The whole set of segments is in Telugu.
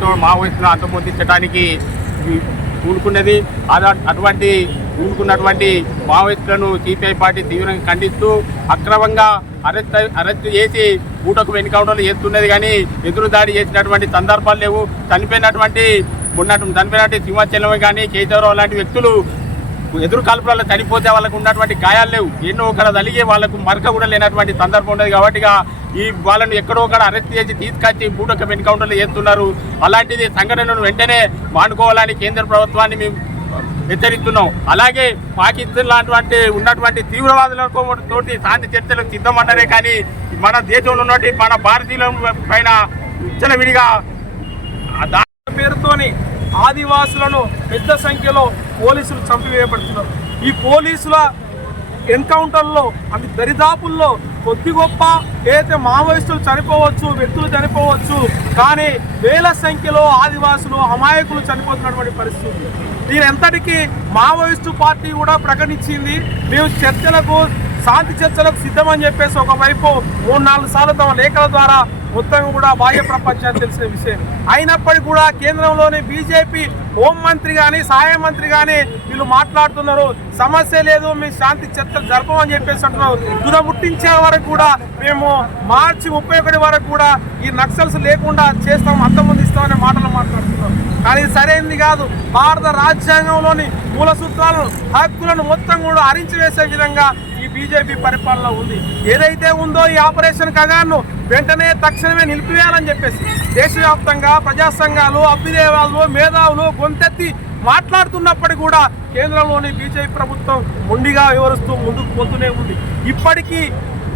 ప్రభుత్వం మావోయిస్టులను అంతమొందించడానికి కూడుకున్నది అటువంటి కూడుకున్నటువంటి మావోయిస్టులను సిపిఐ పార్టీ తీవ్రంగా ఖండిస్తూ అక్రమంగా అరెస్ట్ అరెస్ట్ చేసి ఊటకు ఎన్కౌంటర్లు చేస్తున్నది కానీ ఎదురు దాడి చేసినటువంటి సందర్భాలు లేవు. చనిపోయినటువంటి ఉన్నటువంటి చనిపోయినటువంటి సింహాచలం కానీ కేశవరావు లాంటి వ్యక్తులు ఎదురు కాల్పులలో చనిపోతే వాళ్ళకు ఉన్నటువంటి గాయాలు లేవు. ఎన్నో ఒకడ తలిగే వాళ్ళకు మరక కూడా లేనటువంటి సందర్భం ఉండదు కాబట్టి ఈ వాళ్ళను ఎక్కడో ఒకడ అరెస్ట్ చేసి తీసుకొచ్చి బూటకం ఎన్కౌంటర్లు చేస్తున్నారు. అలాంటిది సంఘటనను వెంటనే మానుకోవాలని కేంద్ర ప్రభుత్వాన్ని మేము హెచ్చరిస్తున్నాం. అలాగే పాకిస్తాన్ లాంటి ఉన్నటువంటి తీవ్రవాదులతో తోటి శాంతి చర్చలకు సిద్ధమన్నారే కానీ మన దేశంలో ఉన్నటువంటి మన భారతీయుల పైన విచ్చలవిడిగా ఆ పేరుతోని ఆదివాసులను పెద్ద సంఖ్యలో పోలీసులు చంపివేయబడుతున్నారు. ఈ పోలీసుల ఎన్కౌంటర్లో అంటే దరిదాపుల్లో కొద్ది గొప్ప ఏదైతే మావోయిస్టులు చనిపోవచ్చు వ్యక్తులు చనిపోవచ్చు కానీ వేల సంఖ్యలో ఆదివాసులు అమాయకులు చనిపోతున్నటువంటి పరిస్థితి దీని ఎంతటికీ మావోయిస్టు పార్టీ కూడా ప్రకటించింది. మేము చర్చలకు శాంతి చర్చలకు సిద్ధమని చెప్పేసి ఒకవైపు మూడు నాలుగు సార్లు తమ లేఖల ద్వారా మొత్తం కూడా బాహ్య ప్రపంచానికి తెలిసిన విషయం. అయినప్పటికీ కూడా కేంద్రంలోని బీజేపీ హోంమంత్రి కానీ సహాయ మంత్రి కానీ వీళ్ళు మాట్లాడుతున్నారు. సమస్య లేదు మీ శాంతి చర్చలు జరపమని చెప్పేసి అంటున్నారు. తుద ముట్టించే వరకు కూడా మేము మార్చి ముప్పై ఒకటి వరకు కూడా ఈ నక్సల్స్ లేకుండా చేస్తాం అంతమంది ఇస్తామనే మాటలు మాట్లాడుతున్నారు. కానీ సరైనది కాదు. భారత రాజ్యాంగంలోని మూల సూత్రాలను హక్కులను మొత్తం కూడా అరించివేసే విధంగా ఈ బీజేపీ పరిపాలన ఉంది. ఏదైతే ఉందో ఈ ఆపరేషన్ కగాన్ను వెంటనే తక్షణమే నిలిపివేయాలని చెప్పేసి దేశవ్యాప్తంగా ప్రజా సంఘాలు అభ్యుదేవాలు మేధావులు గొంతెత్తి మాట్లాడుతున్నప్పటికీ కూడా కేంద్రంలోని బీజేపీ ప్రభుత్వం మొండిగా వివరిస్తూ ముందుకు పోతూనే ఉంది. ఇప్పటికీ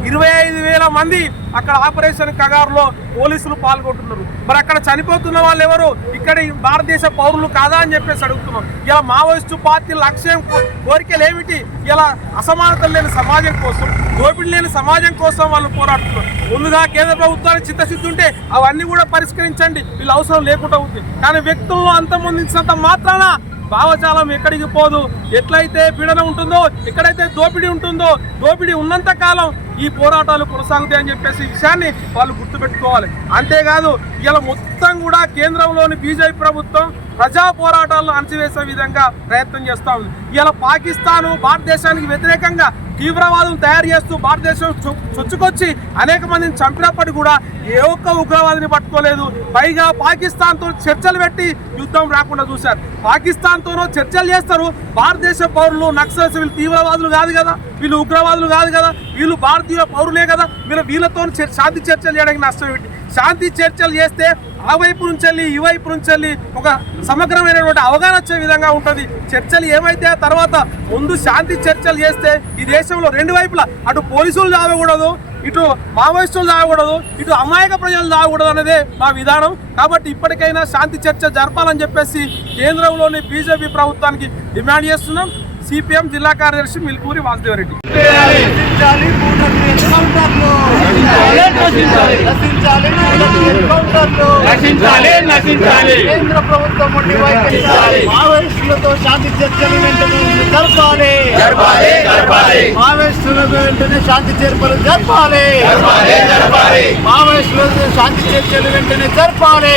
ఇరవై ఐదు వేల మంది అక్కడ ఆపరేషన్ కగారులో పోలీసులు పాల్గొంటున్నారు. మరి అక్కడ చనిపోతున్న వాళ్ళు ఎవరు ఇక్కడ భారతదేశ పౌరులు కాదా అని చెప్పేసి అడుగుతున్నాం. ఇలా మావోయిస్టు పార్టీ లక్ష్యం కోరికలు ఏమిటి? ఇలా అసమానతలు లేని సమాజం కోసం దోపిడీ లేని సమాజం కోసం వాళ్ళు పోరాడుతున్నారు. ముందుగా కేంద్ర ప్రభుత్వానికి చిత్తశుద్ధి ఉంటే అవన్నీ కూడా పరిష్కరించండి. వీళ్ళ అవసరం లేకుండా ఉంది. కానీ వ్యక్తులను అంతమొందించినంత మాత్రాన భావజాలం ఎక్కడికి పోదు. ఎట్లయితే పీడన ఉంటుందో ఎక్కడైతే దోపిడీ ఉంటుందో దోపిడీ ఉన్నంత కాలం ఈ పోరాటాలు కొనసాగుతాయి అని చెప్పేసి విషయాన్ని వాళ్ళు గుర్తుపెట్టుకోవాలి. అంతేకాదు ఇలా మొత్తం కూడా కేంద్రంలోని బీజేపీ ప్రభుత్వం ప్రజా పోరాటాలను అణచివేసే విధంగా ప్రయత్నం చేస్తా ఉంది. ఇలా పాకిస్తాను భారతదేశానికి వ్యతిరేకంగా తీవ్రవాదం తయారు చేస్తూ భారతదేశం చొచ్చుకొచ్చి అనేక మందిని చంపినప్పటికీ కూడా ఏ ఒక్క ఉగ్రవాదిని పట్టుకోలేదు. పైగా పాకిస్తాన్తో చర్చలు పెట్టి యుద్ధం రాకుండా చూశారు. పాకిస్తాన్తోనో చర్చలు చేస్తారు. భారతదేశ పౌరులు నక్సల్స్ వీళ్ళు తీవ్రవాదులు కాదు కదా. వీళ్ళు ఉగ్రవాదులు కాదు కదా. వీళ్ళు భారతీయ పౌరులే కదా. వీళ్ళు వీళ్ళతో శాంతి చర్చలు చేయడానికి నష్టం ఏంటి శాంతి చర్చలు చేస్తే ఆ వైపు నుంచి వెళ్ళి ఈ వైపు నుంచి వెళ్ళి ఒక సమగ్రమైనటువంటి అవగాహన వచ్చే విధంగా ఉంటుంది. చర్చలు ఏమైతే ఆ తర్వాత ముందు శాంతి చర్చలు చేస్తే ఈ దేశంలో రెండు వైపులా అటు పోలీసులు చావకూడదు ఇటు మావోయిస్టులు తాగకూడదు ఇటు అమాయక ప్రజలు తాగకూడదు అనేదే మా విధానం. కాబట్టి ఇప్పటికైనా శాంతి చర్చ జరపాలని చెప్పేసి కేంద్రంలోని బీజేపీ ప్రభుత్వానికి డిమాండ్ చేస్తున్నాం. సిపిఎం జిల్లా కార్యదర్శి మిల్కూరి వాసుదేవరెడ్డి. కేంద్ర ప్రభుత్వం మావోయిస్టులతో శాంతి చర్చలు వెంటనే జరపాలి. మావోయిస్టులతో వెంటనే శాంతి చర్చలు జరపాలి. మావోయిస్టులతో శాంతి చర్చలు వెంటనే జరపాలి